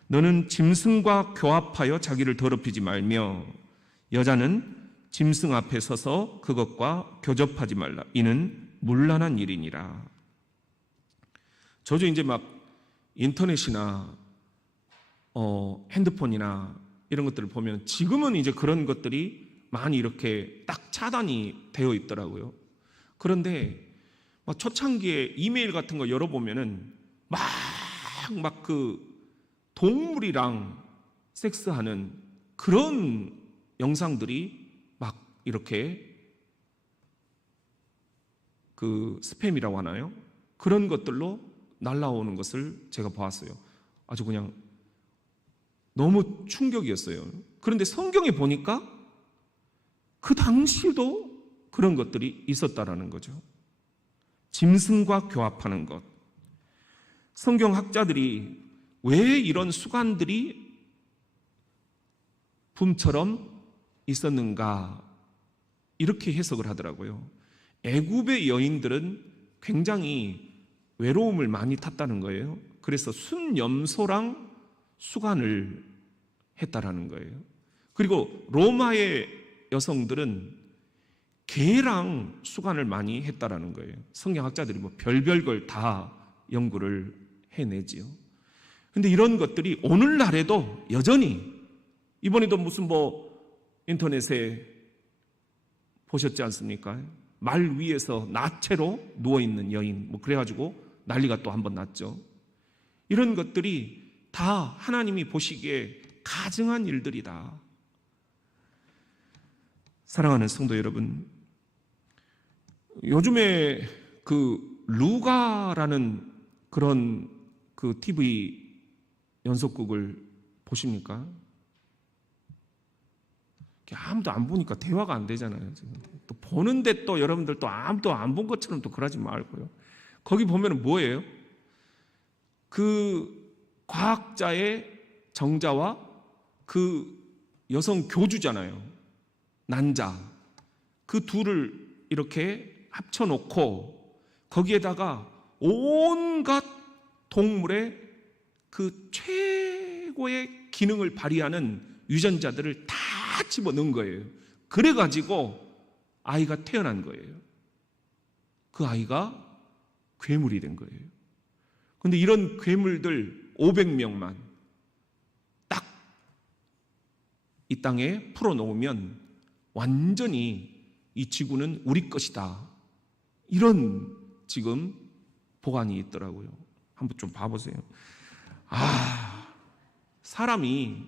너는 짐승과 교합하여 자기를 더럽히지 말며 여자는 짐승 앞에 서서 그것과 교접하지 말라. 이는 문란한 일이니라. 저도 이제 막 인터넷이나 핸드폰이나 이런 것들을 보면 지금은 이제 그런 것들이 많이 이렇게 딱 차단이 되어 있더라고요. 그런데 막 초창기에 이메일 같은 거 열어보면은 막 그 동물이랑 섹스하는 그런 영상들이 막 이렇게 그 스팸이라고 하나요? 그런 것들로 날라오는 것을 제가 보았어요. 아주 그냥 너무 충격이었어요. 그런데 성경에 보니까 그 당시에도 그런 것들이 있었다라는 거죠. 짐승과 교합하는 것. 성경학자들이 왜 이런 수간들이 붐처럼 있었는가 이렇게 해석을 하더라고요. 애굽의 여인들은 굉장히 외로움을 많이 탔다는 거예요. 그래서 순염소랑 수간을 했다라는 거예요. 그리고 로마의 여성들은 개랑 수간을 많이 했다라는 거예요. 성경학자들이 뭐 별별 걸 다 연구를 해내지요. 근데 이런 것들이 오늘날에도 여전히, 이번에도 무슨 인터넷에 보셨지 않습니까? 말 위에서 나체로 누워있는 여인, 그래가지고 난리가 또 한번 났죠. 이런 것들이 다 하나님이 보시기에 가증한 일들이다. 사랑하는 성도 여러분, 요즘에 그 루가라는 그런 그 TV 연속극을 보십니까? 아무도 안 보니까 대화가 안 되잖아요. 또 보는데 또 여러분들 또 아무도 안 본 것처럼 또 그러지 말고요. 거기 보면 뭐예요? 그 과학자의 정자와 그 여성 교주잖아요. 난자. 그 둘을 이렇게 합쳐놓고 거기에다가 온갖 동물의 그 최고의 기능을 발휘하는 유전자들을 다 집어넣은 거예요. 그래가지고 아이가 태어난 거예요. 그 아이가 괴물이 된 거예요. 그런데 이런 괴물들 500명만 딱 이 땅에 풀어놓으면 완전히 이 지구는 우리 것이다. 이런 지금 보관이 있더라고요. 한번 좀 봐보세요. 사람이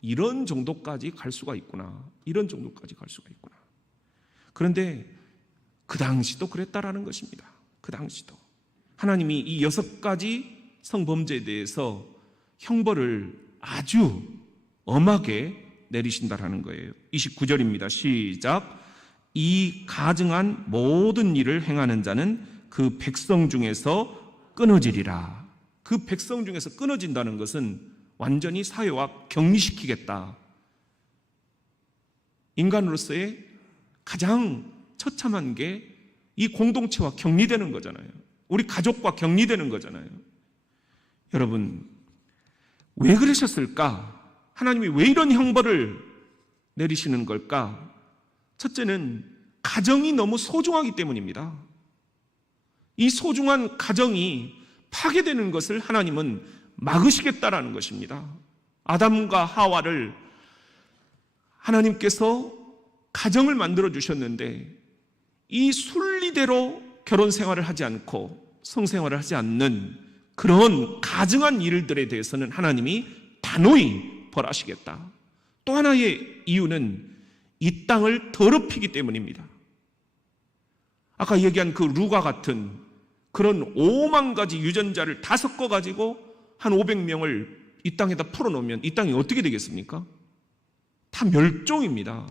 이런 정도까지 갈 수가 있구나. 이런 정도까지 갈 수가 있구나. 그런데 그 당시도 그랬다라는 것입니다. 그 당시도. 하나님이 이 6가지 성범죄에 대해서 형벌을 아주 엄하게 내리신다라는 거예요. 29절입니다. 시작. 이 가증한 모든 일을 행하는 자는 그 백성 중에서 끊어지리라. 그 백성 중에서 끊어진다는 것은 완전히 사회와 격리시키겠다. 인간으로서의 가장 처참한 게 이 공동체와 격리되는 거잖아요. 우리 가족과 격리되는 거잖아요. 여러분, 왜 그러셨을까? 하나님이 왜 이런 형벌을 내리시는 걸까? 첫째는 가정이 너무 소중하기 때문입니다. 이 소중한 가정이 파괴되는 것을 하나님은 막으시겠다라는 것입니다. 아담과 하와를 하나님께서 가정을 만들어 주셨는데 이 순리대로 결혼 생활을 하지 않고 성생활을 하지 않는 그런 가증한 일들에 대해서는 하나님이 단호히 벌하시겠다. 또 하나의 이유는 이 땅을 더럽히기 때문입니다. 아까 얘기한 그 루가 같은 그런 5만 가지 유전자를 다 섞어가지고 한 500명을 이 땅에다 풀어놓으면 이 땅이 어떻게 되겠습니까? 다 멸종입니다.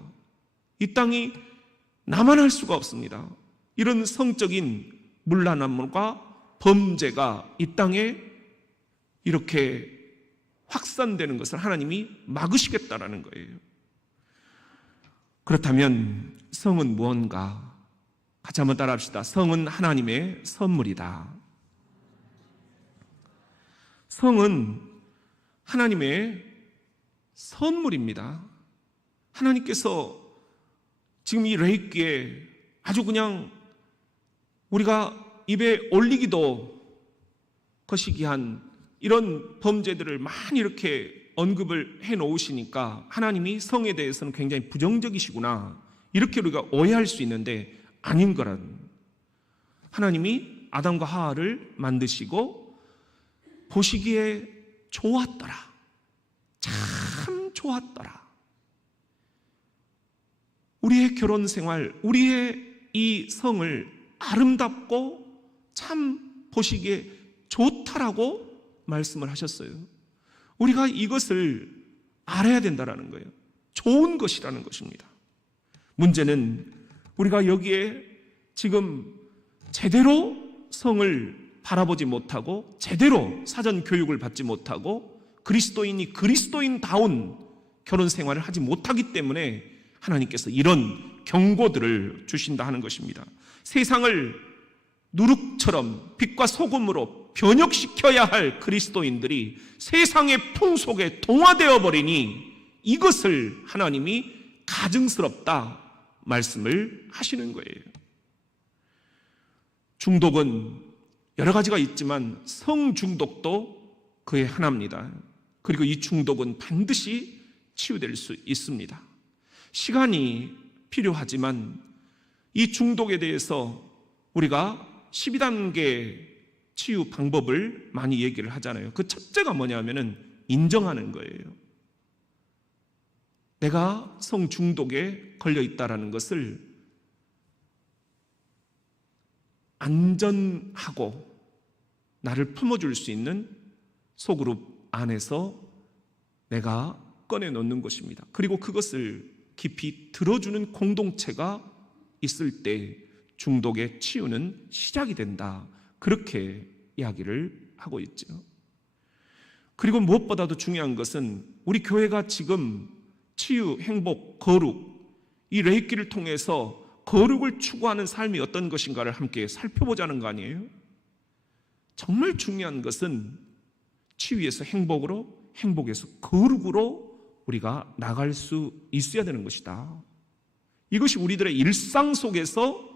이 땅이 나만할 수가 없습니다. 이런 성적인 문란함과 범죄가 이 땅에 이렇게 확산되는 것을 하나님이 막으시겠다라는 거예요. 그렇다면 성은 무언가? 같이 한번 따라합시다. 성은 하나님의 선물이다. 성은 하나님의 선물입니다. 하나님께서 지금 이 레이기에 아주 그냥 우리가 입에 올리기도 거시기한 이런 범죄들을 많이 이렇게 언급을 해 놓으시니까 하나님이 성에 대해서는 굉장히 부정적이시구나, 이렇게 우리가 오해할 수 있는데 아닌 거라는. 하나님이 아담과 하와를 만드시고 보시기에 좋았더라, 참 좋았더라. 우리의 결혼 생활, 우리의 이 성을 아름답고 참 보시기에 좋다라고 말씀을 하셨어요. 우리가 이것을 알아야 된다는 거예요. 좋은 것이라는 것입니다. 문제는 우리가 여기에 지금 제대로 성을 바라보지 못하고 제대로 사전 교육을 받지 못하고 그리스도인이 그리스도인다운 결혼 생활을 하지 못하기 때문에 하나님께서 이런 경고들을 주신다 하는 것입니다. 세상을 누룩처럼 빛과 소금으로 변혁시켜야 할 그리스도인들이 세상의 풍속에 동화되어 버리니 이것을 하나님이 가증스럽다 말씀을 하시는 거예요. 중독은 여러 가지가 있지만 성중독도 그의 하나입니다. 그리고 이 중독은 반드시 치유될 수 있습니다. 시간이 필요하지만 이 중독에 대해서 우리가 12단계 치유 방법을 많이 얘기를 하잖아요. 그 첫째가 뭐냐면은 인정하는 거예요. 내가 성중독에 걸려 있다라는 것을 안전하고 나를 품어줄 수 있는 소그룹 안에서 내가 꺼내놓는 것입니다. 그리고 그것을 깊이 들어주는 공동체가 있을 때 중독의 치유는 시작이 된다, 그렇게 이야기를 하고 있죠. 그리고 무엇보다도 중요한 것은 우리 교회가 지금 치유, 행복, 거룩, 이 레이키를 통해서 거룩을 추구하는 삶이 어떤 것인가를 함께 살펴보자는 거 아니에요? 정말 중요한 것은 치유에서 행복으로, 행복에서 거룩으로 우리가 나갈 수 있어야 되는 것이다. 이것이 우리들의 일상 속에서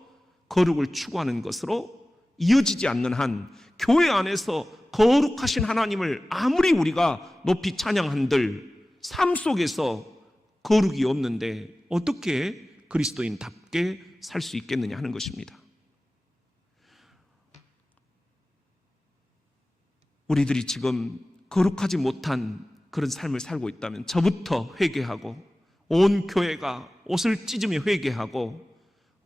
거룩을 추구하는 것으로 이어지지 않는 한 교회 안에서 거룩하신 하나님을 아무리 우리가 높이 찬양한들 삶 속에서 거룩이 없는데 어떻게 그리스도인답게 살 수 있겠느냐 하는 것입니다. 우리들이 지금 거룩하지 못한 그런 삶을 살고 있다면 저부터 회개하고 온 교회가 옷을 찢으며 회개하고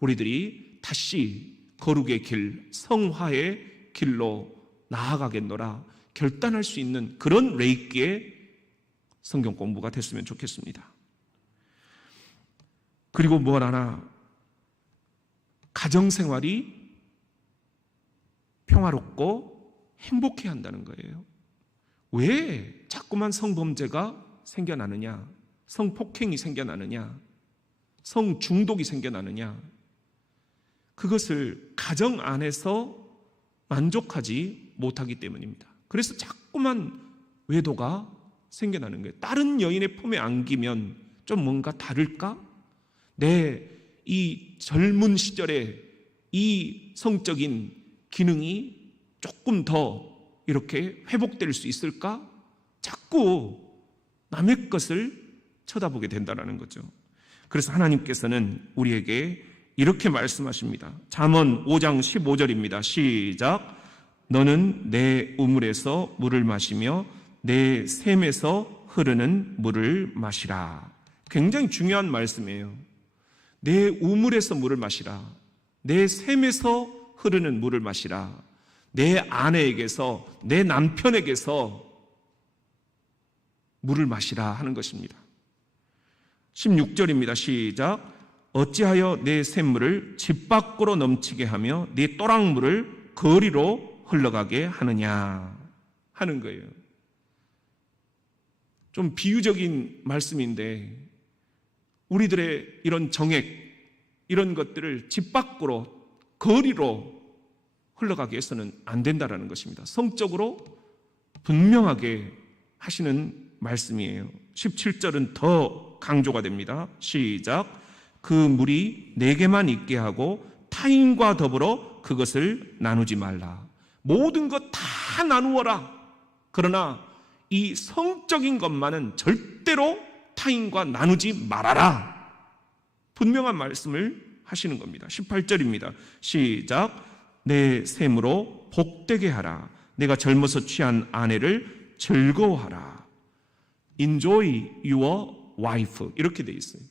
우리들이 다시 거룩의 길, 성화의 길로 나아가겠노라 결단할 수 있는 그런 레이기의 성경 공부가 됐으면 좋겠습니다. 그리고 뭘 하나, 가정생활이 평화롭고 행복해야 한다는 거예요. 왜 자꾸만 성범죄가 생겨나느냐, 성폭행이 생겨나느냐, 성중독이 생겨나느냐, 그것을 가정 안에서 만족하지 못하기 때문입니다. 그래서 자꾸만 외도가 생겨나는 거예요. 다른 여인의 품에 안기면 좀 뭔가 다를까? 내 이 젊은 시절에 이 성적인 기능이 조금 더 이렇게 회복될 수 있을까? 자꾸 남의 것을 쳐다보게 된다는 거죠. 그래서 하나님께서는 우리에게 이렇게 말씀하십니다. 잠언 5장 15절입니다. 시작. 너는 내 우물에서 물을 마시며 내 샘에서 흐르는 물을 마시라. 굉장히 중요한 말씀이에요. 내 우물에서 물을 마시라. 내 샘에서 흐르는 물을 마시라. 내 아내에게서, 내 남편에게서 물을 마시라 하는 것입니다. 16절입니다. 시작. 어찌하여 내 샘물을 집 밖으로 넘치게 하며 네 또랑물을 거리로 흘러가게 하느냐 하는 거예요. 좀 비유적인 말씀인데 우리들의 이런 정액, 이런 것들을 집 밖으로, 거리로 흘러가게 해서는 안 된다는 것입니다. 성적으로 분명하게 하시는 말씀이에요. 17절은 더 강조가 됩니다. 시작. 그 물이 내게만 있게 하고 타인과 더불어 그것을 나누지 말라. 모든 것 다 나누어라. 그러나 이 성적인 것만은 절대로 타인과 나누지 말아라. 분명한 말씀을 하시는 겁니다. 18절입니다. 시작. 내 셈으로 복되게 하라. 내가 젊어서 취한 아내를 즐거워하라. Enjoy your wife. 이렇게 돼 있어요.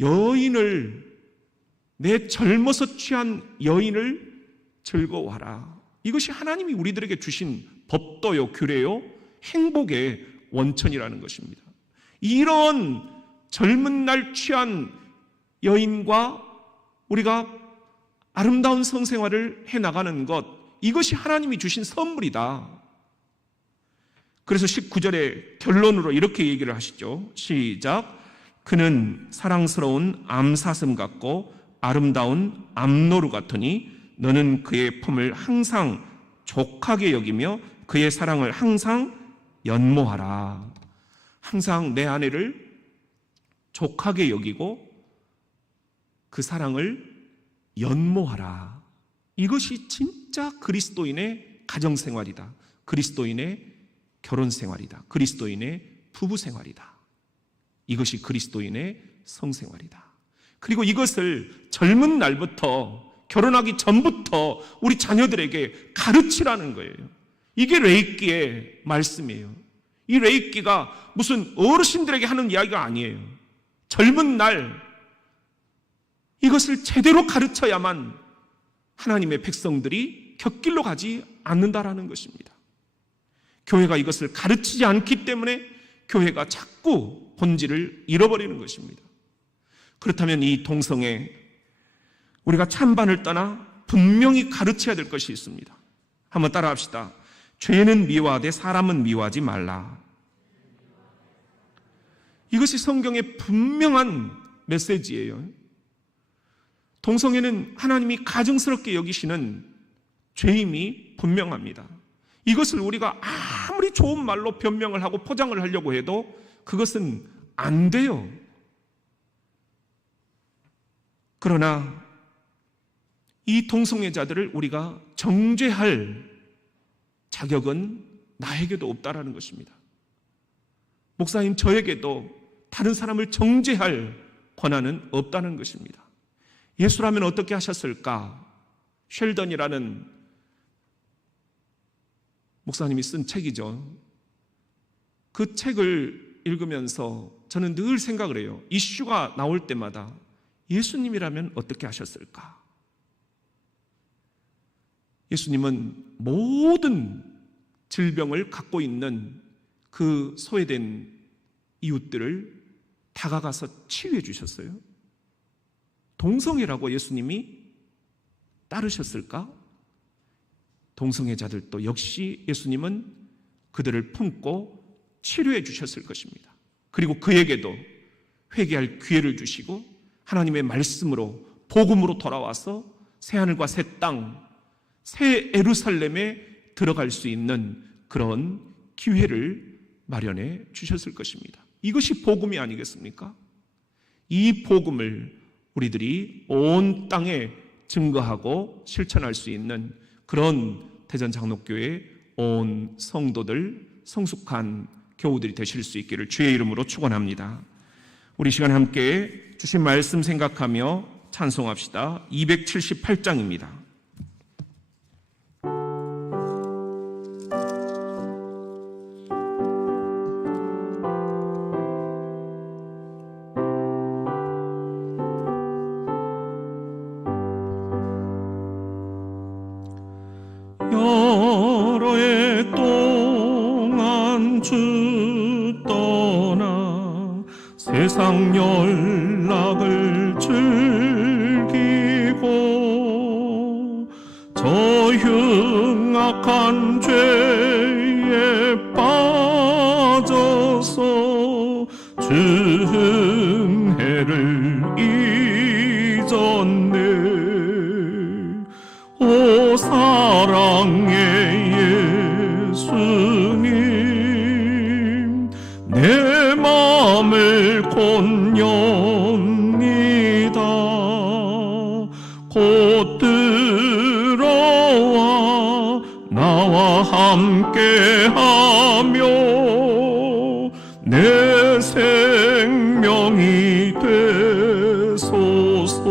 여인을, 내 젊어서 취한 여인을 즐거워하라. 이것이 하나님이 우리들에게 주신 법도요, 규례요, 행복의 원천이라는 것입니다. 이런 젊은 날 취한 여인과 우리가 아름다운 성생활을 해나가는 것, 이것이 하나님이 주신 선물이다. 그래서 19절의 결론으로 이렇게 얘기를 하시죠. 시작. 그는 사랑스러운 암사슴 같고 아름다운 암노루 같으니 너는 그의 품을 항상 족하게 여기며 그의 사랑을 항상 연모하라. 항상 내 아내를 족하게 여기고 그 사랑을 연모하라. 이것이 진짜 그리스도인의 가정생활이다. 그리스도인의 결혼생활이다. 그리스도인의 부부생활이다. 이것이 그리스도인의 성생활이다. 그리고 이것을 젊은 날부터, 결혼하기 전부터 우리 자녀들에게 가르치라는 거예요. 이게 레이기의 말씀이에요. 이 레이기가 무슨 어르신들에게 하는 이야기가 아니에요. 젊은 날 이것을 제대로 가르쳐야만 하나님의 백성들이 곁길로 가지 않는다라는 것입니다. 교회가 이것을 가르치지 않기 때문에 교회가 자꾸 본질을 잃어버리는 것입니다. 그렇다면 이 동성애, 우리가 찬반을 떠나 분명히 가르쳐야 될 것이 있습니다. 한번 따라합시다. 죄는 미워하되 사람은 미워하지 말라. 이것이 성경의 분명한 메시지예요. 동성애는 하나님이 가증스럽게 여기시는 죄임이 분명합니다. 이것을 우리가 아무리 좋은 말로 변명을 하고 포장을 하려고 해도 그것은 안 돼요. 그러나 이 동성애자들을 우리가 정죄할 자격은 나에게도 없다라는 것입니다. 목사님, 저에게도 다른 사람을 정죄할 권한은 없다는 것입니다. 예수라면 어떻게 하셨을까? 쉘던이라는 목사님이 쓴 책이죠. 그 책을 읽으면서 저는 늘 생각을 해요. 이슈가 나올 때마다 예수님이라면 어떻게 하셨을까? 예수님은 모든 질병을 갖고 있는 그 소외된 이웃들을 다가가서 치유해 주셨어요. 동성애라고 예수님이 따르셨을까? 동성애자들도 역시 예수님은 그들을 품고 치료해 주셨을 것입니다. 그리고 그에게도 회개할 기회를 주시고 하나님의 말씀으로, 복음으로 돌아와서 새하늘과 새 땅, 새 예루살렘에 들어갈 수 있는 그런 기회를 마련해 주셨을 것입니다. 이것이 복음이 아니겠습니까? 이 복음을 우리들이 온 땅에 증거하고 실천할 수 있는 그런 대전장로교회 온 성도들, 성숙한 교우들이 되실 수 있기를 주의 이름으로 축원합니다. 우리 시간 함께 주신 말씀 생각하며 찬송합시다. 278장입니다. 여러 해 동안 주 떠나 세상 연락을 즐기고 저 흉악한 죄에 빠져서 증해를 잊었네. 오 사랑의 예수님, 내 맘을 곤엽니다. 곧 들어와 나와 함께 함께하며 내 생명이 되소서.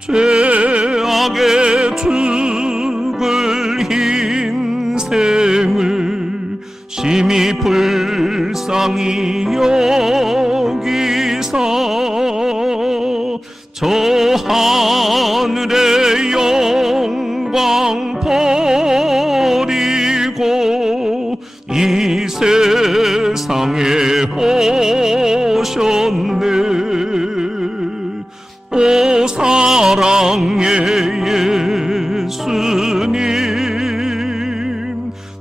죄악의 죽을 인생을 심히 불쌍히 여기사 저 하늘의 영광 버리고 이 세상에 오셨네. 오 사랑의 예수님,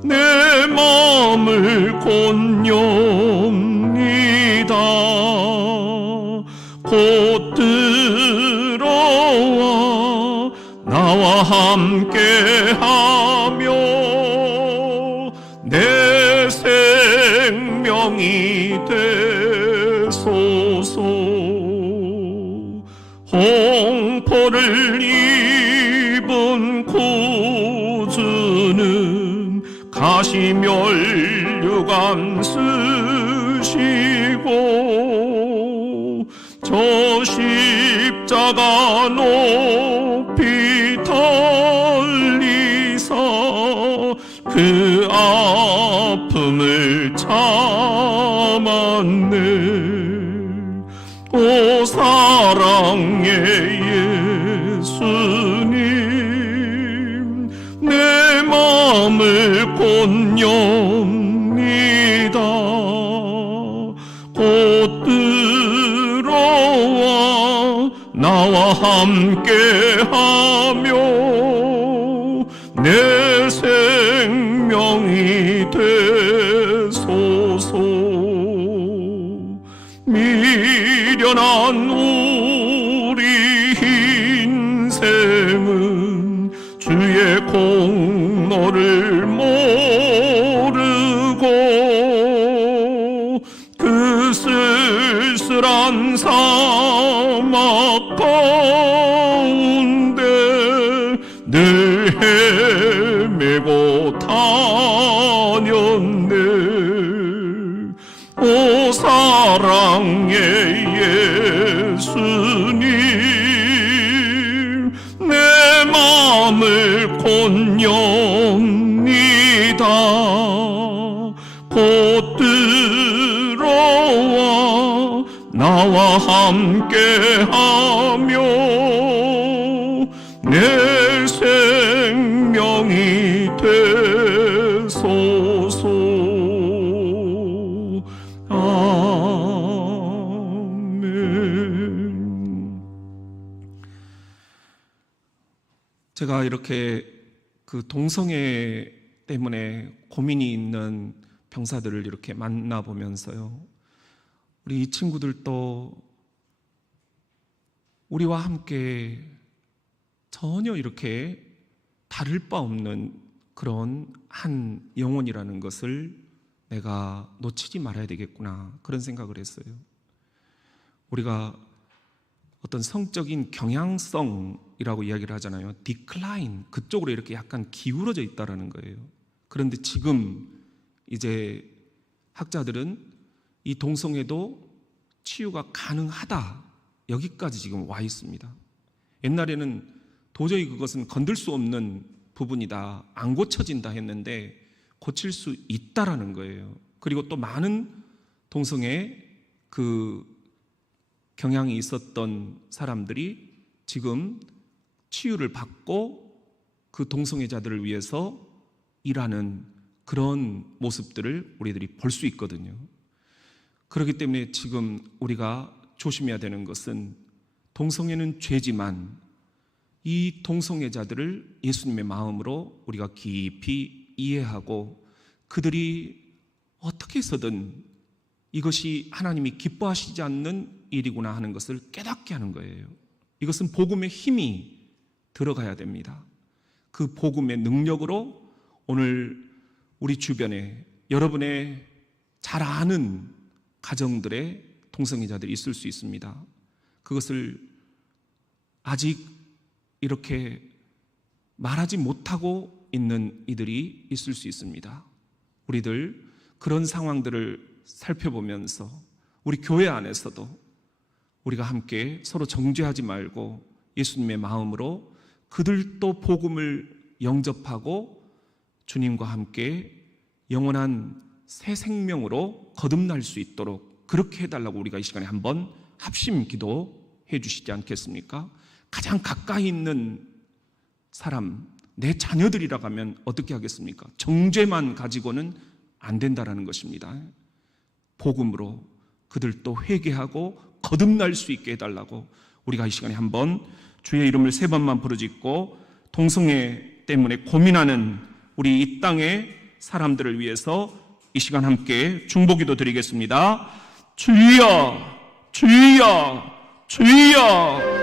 내 마음을 권유합니다. 곧 들어와 나와 함께하며 내 생명이 되소서. 홍포를 입은 구주는 가시면류관 쓰시고 저 십자가 높이 달리사 그 아픔을 참았네. 오 사랑의 예수님, 내 마음을 권유합니다. 곧 들어와 나와 함께하며 내 생명이 되소서. 미련한 우리 인생은 주의 공로를 모르고 그 쓸쓸한 사막 가운데 늘 헤매고 다녔네. 오 사랑의 예수님, 내 마음을 권유합니다. 곧 들어와 나와 함께하며 내 생명이 되소서. 제가 이렇게 그 동성애 때문에 고민이 있는 병사들을 이렇게 만나보면서요, 우리 이 친구들도 우리와 함께 전혀 이렇게 다를 바 없는 그런 한 영혼이라는 것을 내가 놓치지 말아야 되겠구나, 그런 생각을 했어요. 우리가 어떤 성적인 경향성이라고 이야기를 하잖아요. 디클라인, 그쪽으로 이렇게 약간 기울어져 있다라는 거예요. 그런데 지금 이제 학자들은 이 동성애도 치유가 가능하다, 여기까지 지금 와 있습니다. 옛날에는 도저히 그것은 건들 수 없는 부분이다, 안 고쳐진다 했는데 고칠 수 있다라는 거예요. 그리고 또 많은 동성애 그 경향이 있었던 사람들이 지금 치유를 받고 그 동성애자들을 위해서 일하는 그런 모습들을 우리들이 볼 수 있거든요. 그렇기 때문에 지금 우리가 조심해야 되는 것은, 동성애는 죄지만 이 동성애자들을 예수님의 마음으로 우리가 깊이 이해하고 그들이 어떻게 해서든 이것이 하나님이 기뻐하시지 않는 일이구나 하는 것을 깨닫게 하는 거예요. 이것은 복음의 힘이 들어가야 됩니다. 그 복음의 능력으로 오늘 우리 주변에 여러분의 잘 아는 가정들의 동성애자들이 있을 수 있습니다. 그것을 아직 이렇게 말하지 못하고 있는 이들이 있을 수 있습니다. 우리들 그런 상황들을 살펴보면서 우리 교회 안에서도 우리가 함께 서로 정죄하지 말고 예수님의 마음으로 그들도 복음을 영접하고 주님과 함께 영원한 새 생명으로 거듭날 수 있도록 그렇게 해달라고 우리가 이 시간에 한번 합심 기도해 주시지 않겠습니까? 가장 가까이 있는 사람, 내 자녀들이라고 하면 어떻게 하겠습니까? 정죄만 가지고는 안 된다라는 것입니다. 복음으로 그들도 회개하고 거듭날 수 있게 해달라고 우리가 이 시간에 한번 주의 이름을 3번만 부르짖고 동성애 때문에 고민하는 우리 이 땅의 사람들을 위해서 이 시간 함께 중보기도 드리겠습니다. 주여, 주여, 주여.